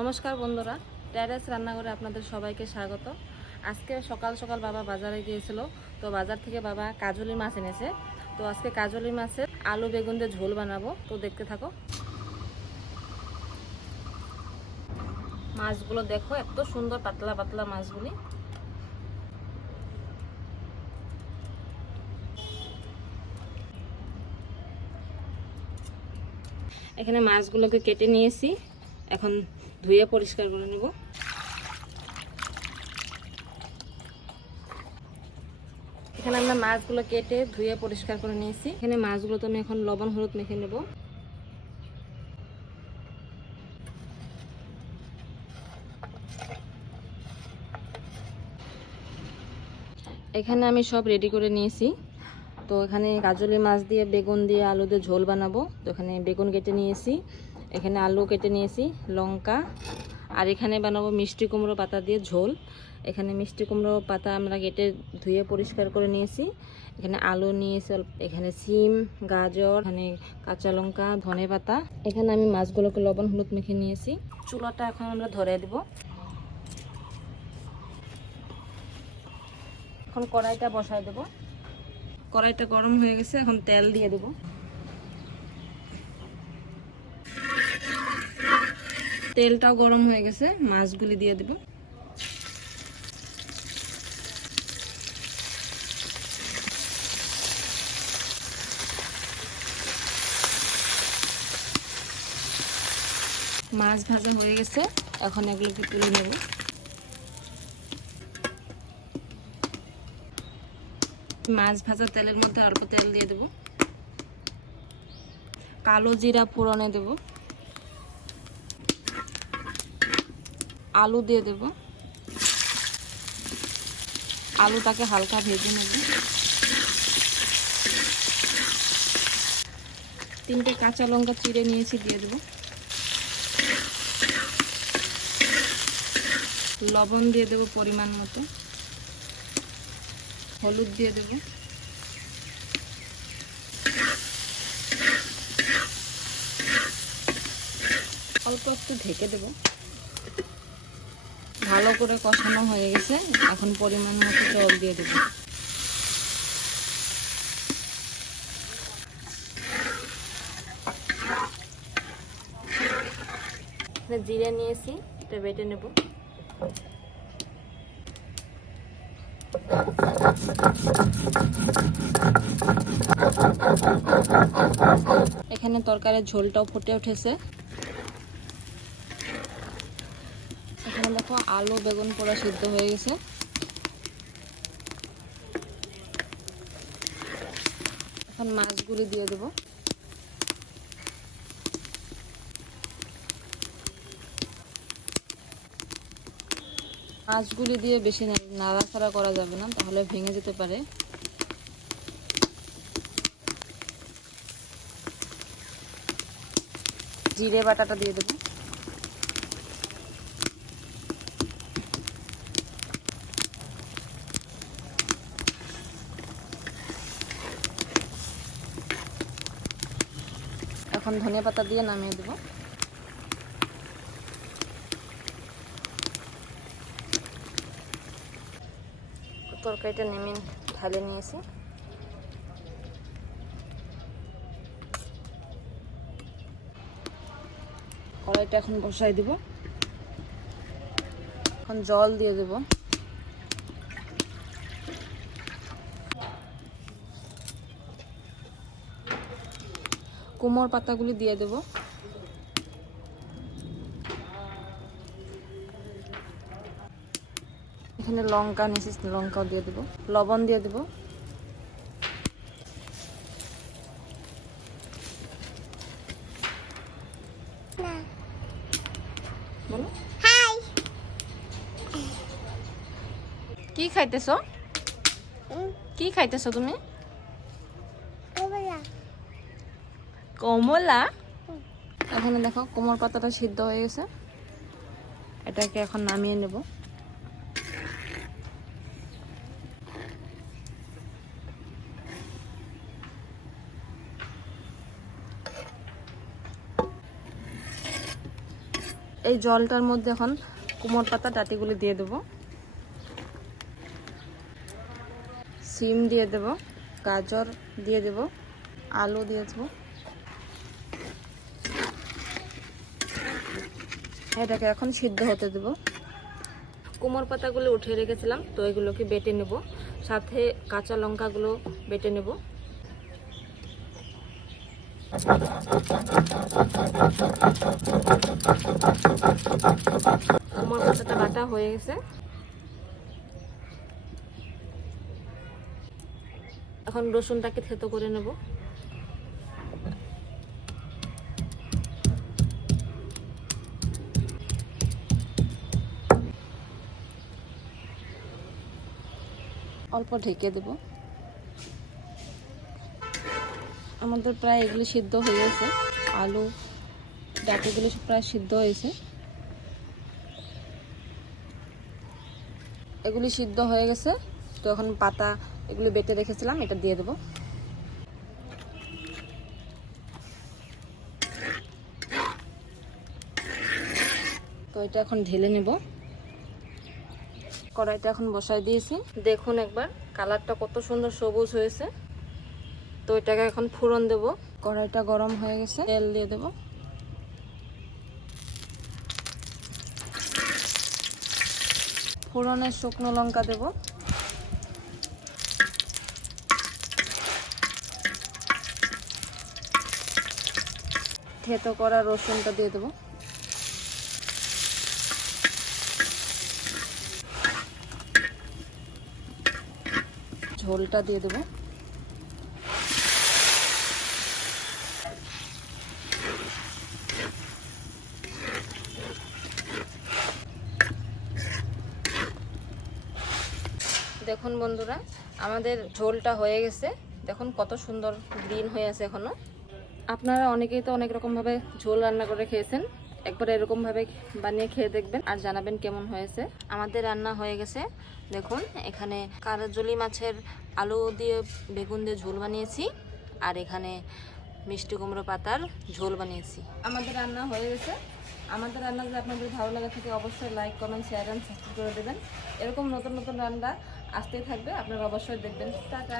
নমস্কার বন্ধুরা, টেরেস রান্নাঘরে আপনাদের সবাইকে স্বাগত। আজকে সকাল সকাল বাবা বাজারে গিয়েছিল, তো বাজার থেকে বাবা কাজলি মাছ এনেছে। তো আজকে কাজলি মাছের আলু বেগুন দিয়ে ঝোল বানাবো, তো দেখতে থাকো। মাছগুলো দেখো, এত সুন্দর পাতলা পাতলা মাছগুলি। এখানে মাছগুলোকে কেটে নিয়েছি, এখন ধুয়ে পরিষ্কার করে নেব। এখানে আমরা মাছগুলো কেটে ধুয়ে পরিষ্কার করে নিয়েছি। এখানে মাছগুলো তো আমি এখন লবণ হলুদ মেখে নেব। এখানে আমি সব রেডি করে নিয়েছি। তো এখানে কাজলি মাছ দিয়ে বেগুন দিয়ে আলু দিয়ে ঝোল বানাবো। তো এখানে বেগুন কেটে নিয়েছি, এখানে আলু কেটে নিয়েছি, লঙ্কা, আর এখানে বানাবো মিষ্টি কুমড়ো পাতা দিয়ে ঝোল। এখানে মিষ্টি কুমড়ো পাতা আমরা কেটে ধুয়ে পরিষ্কার করে নিয়েছি। এখানে আলু নিয়েছি, এখানে সিম, গাজর, এখানে কাঁচা লঙ্কা, ধনে পাতা। এখানে আমি মাছগুলোকে লবণ হলুদ মেখে নিয়েছি। চুলাটা এখন আমরা ধরে দেব। এখন কড়াইটা বসাই দেব। কড়াইটা গরম হয়ে গেছে, এখন তেল দিয়ে দেব। তেলটাও গরম হয়ে গেছে, মাছগুলি দিয়ে দেব। মাছ ভাজা হয়ে গেছে, এখন এগুলোকে তুলে নেব। মাছ ভাজা তেলের মধ্যে অল্প তেল দিয়ে দেব। কালো জিরা ফোড়নে দেব। আলু দিয়ে দেব। আলুটাকে হালকা ভেজে নেব। 3টে কাঁচা লঙ্কা চিড়ে নিয়েছি, দিয়ে দেব। লবণ দিয়ে দেব পরিমাণ মতো। হলুদ দিয়ে দেব। অল্প একটু ঢেকে দেব। ভালো করে কষানো হয়ে গেছে, এখন পরিমাণ মতো জল দিয়ে দেব। জিরে নিয়েছি, এটা বেটে নেব। এখানে তরকারির ঝোলটাও ফুটে উঠেছে। এখানে দেখো আলু বেগুন পোড়া সিদ্ধ হয়ে গেছে। এখন মাছগুলি দিয়ে দেব। মাছগুলি দিয়ে বেশি নাড়াচাড়া করা যাবে না, তাহলে ভেঙে যেতে পারে। জিরে বাটাটা দিয়ে দেব। এখন ধনিয়া পাতা দিয়ে নামিয়ে দেব। তরকারিটা নেমে ঢালে নিয়েছি। কড়াইটা এখন বসাই দেব। এখন জল দিয়ে দেব। কুমড়োর পাতাগুলি দিয়ে দেব। এখানে লঙ্কা নিয়েছি, লঙ্কাও দিয়ে দেব। লবণ দিয়ে দেব। বলো হাই। কি খাইতেছো? কি খাইতেছো তুমি? কমলা। এখানে দেখো কোমর পাতাটা সিদ্ধ হয়ে গেছে, এটাকে এখন নামিয়ে নেব। এই জলটার মধ্যে এখন কুমড় পাতা ডাঁটিগুলি দিয়ে দেবো, সিম দিয়ে দেব, গাজর দিয়ে দেব, আলু দিয়ে দেবো। এটাকে এখন সিদ্ধ হতে দেব। কুমড় পাতাগুলো উঠিয়ে রেখেছিলাম, তো এগুলোকে বেটে নেব, সাথে কাঁচা লঙ্কাগুলো বেটে নেব। কুমড় পাতাটা বাটা হয়ে গেছে। এখন রসুনটাকে থেতো করে নেব। অল্প ঢেকে দেব। আমাদের প্রায় এগুলি সিদ্ধ হয়ে গেছে, আলু ডাঁটিগুলি প্রায় সিদ্ধ হয়েছে। এগুলি সিদ্ধ হয়ে গেছে, তো এখন পাতা এগুলি বেটে রেখেছিলাম এটা দিয়ে দেবো। তো এটা এখন ঢেলে নেব। কড়াইটা এখন বসাই দিয়েছি, দেখুন একবার কালারটা কত সুন্দর সবুজ হয়েছে। তো এটাকে এখন ফোড়ন দেব। কড়াইটা গরম হয়ে গেছে, তেল দিয়ে দেব। ফোড়নে শুকনো লঙ্কা দেব, থেতো করা রসুনটা দিয়ে দেব, ঝোলটা দিয়ে দেব। দেখুন বন্ধুরা, আমাদের ঝোলটা হয়ে গেছে। দেখুন কত সুন্দর গ্রিন হয়ে আছে এখনো। আপনারা অনেকেই তো অনেক রকমভাবে ঝোল রান্না করে খেয়েছেন, একবার এরকমভাবে বানিয়ে খেয়ে দেখবেন আর জানাবেন কেমন হয়েছে। আমাদের রান্না হয়ে গেছে। দেখুন এখানে কারাজলি মাছের আলু দিয়ে বেগুন দিয়ে ঝোল বানিয়েছি, আর এখানে মিষ্টি কুমড়ো পাতার ঝোল বানিয়েছি। আমাদের রান্না হয়ে গেছে। আমাদের রান্না যদি আপনাদের ভালো লাগে থাকে অবশ্যই like, comment, share and subscribe করে দেবেন। এরকম নতুন নতুন রান্না আসতেই থাকবে, আপনারা অবশ্যই দেখবেন। টাটা।